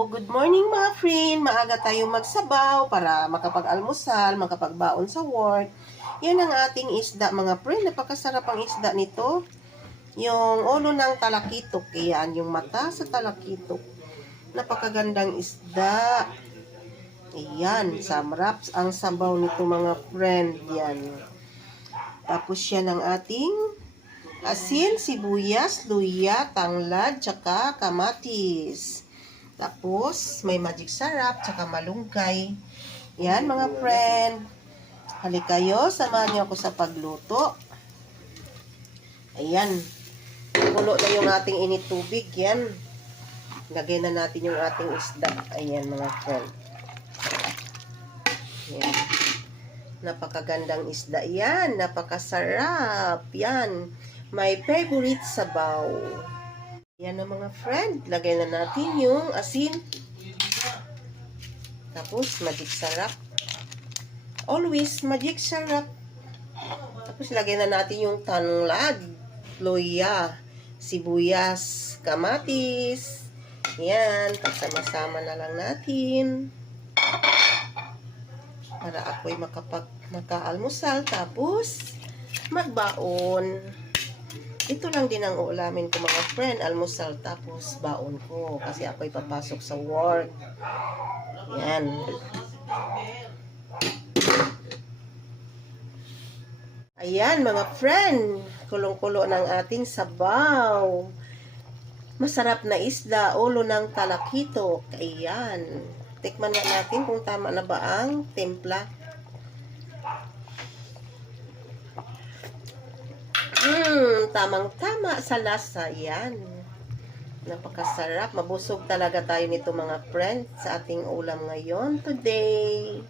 Good morning mga friend. Maaga tayo magsabaw para makapag-almusal, makapagbaon sa work. Yan ang ating isda mga friend. Napakasarap ang isda nito. Yung ulo ng talakitok. Yan, yung mata sa talakitok. Napakagandang isda. Ayan, samraps ang sabaw nito mga friend. Yan. Tapos yan ang ating asin, sibuyas, luya, tanglad, tsaka kamatis. Tapos, may magic sarap, tsaka malunggay. Yan, mga friend. Halik kayo, samahan niyo ako sa pagluto. Ayan. Kulo na yung ating init tubig. Yan. Lagay na natin yung ating isda. Ayan, mga friend. Yan. Napakagandang isda yan. Napakasarap. Yan. My favorite sabaw. Yan ang mga friend. Lagay na natin yung asin. Tapos, magic sarap. Always, magic sarap. Tapos, lagay na natin yung tanglad, loya, sibuyas, kamatis. Yan. Pagsama-sama na lang natin. Para ako'y makapag makaalmusal. Tapos, magbaon. Ito lang din ang ulamin ko mga friend, almusal tapos baon ko kasi ako'y papasok sa work. Yan. Ayan mga friend, kulong-kulo ng ating sabaw. Masarap na isda, ulo ng talakitok. Ayan. Tikman na natin kung tama na ba ang timpla. Tamang-tama sa lasa. Yan. Napakasarap. Mabusog talaga tayo nito mga friend sa ating ulam ngayon today.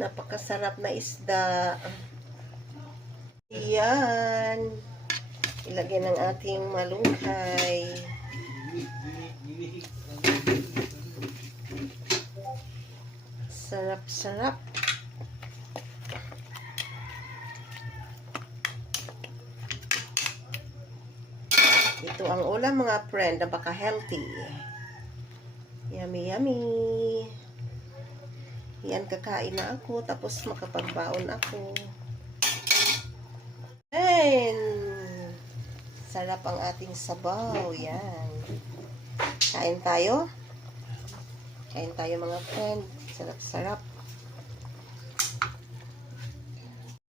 Napakasarap na isda. Yan. Ilagay ng ating malunggay. Sarap-sarap. Ito ang ulam mga friend, napaka-healthy. Yummy, yummy. Yan, kakain na ako, tapos makapagbaon ako. And, sarap ang ating sabaw. Yan. Kain tayo. Kain tayo mga friend. Sarap-sarap.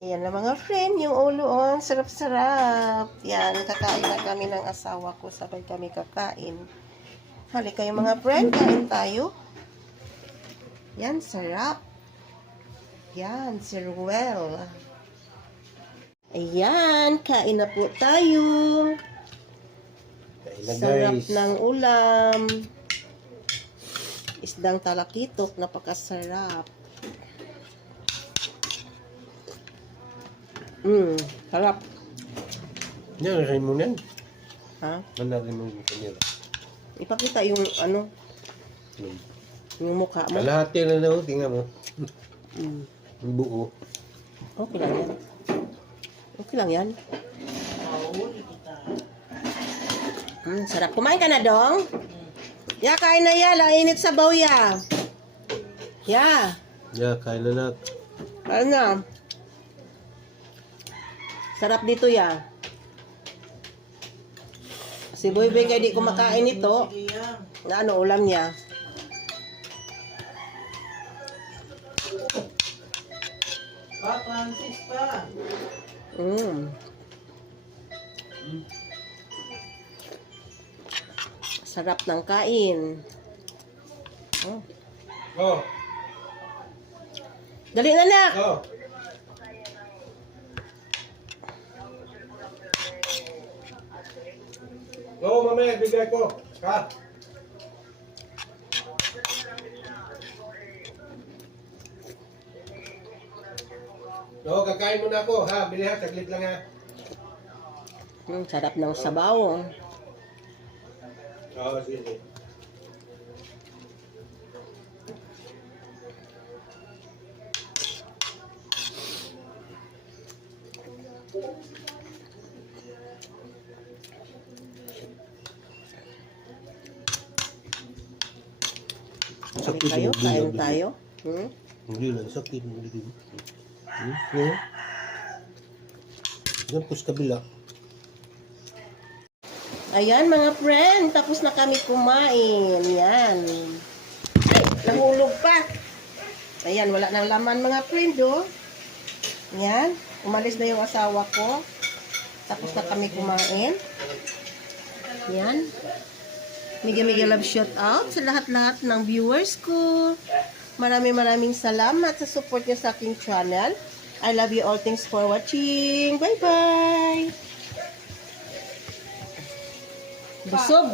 Yan na mga friend, yung ulo on, sarap-sarap. Yan, kakain na kami ng asawa ko, sabay kami kakain. Hali kayo mga friend, kain tayo. Yan, sarap. Yan, Sir Well. Ayan, kain na po tayo. Kain na Sarap guys. ng ulam. Isdang talakitok, napakasarap. Mmm, sarap. Yan, rin mo yan. Ha? Mandarin mo yung kanila. Ipakita yung ano, yung mukha mo. Kalahati na daw, tingnan mo. Mm. Yung buo. Okay lang yan. Okay lang yan. Mm, sarap. Kumain ka na, Dong? Ya, kain na ya. Lang init sa ya. Ya. Yeah, kain na na. Ano na? Sarap dito ya. Si Boy Boy kaya di kumakain ito. Na ano ulam niya? Pa, Francis pa. Mm. Sarap ng kain. Oh. Go! Dali na na! Go! Go, mamaya, bigay ko. Ka! No, kakain muna ako, ha? Bili ha, saglit lang ha. Mm, sarap ng sabaw. Oo, sige. Sakit tayo, yung kain dila. tayo. Hmm? Hindi lang, sakit. Hindi lang. Hmm? Yeah. Yan po sa kabila. Ayan mga friend, tapos na kami kumain. Yan. Ay, nahulog pa. Ayan, wala nang laman mga friend, oh. Yan, umalis na yung asawa ko. Tapos na kami kumain. Yan. Mega mega love shout out sa lahat-lahat ng viewers ko. Maraming maraming salamat sa support niyo sa aking channel. I love you all. Thanks for watching. Bye-bye. Busog.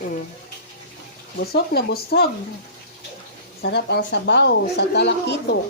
Mm. Busog na busog. Sarap ang sabaw sa talakito.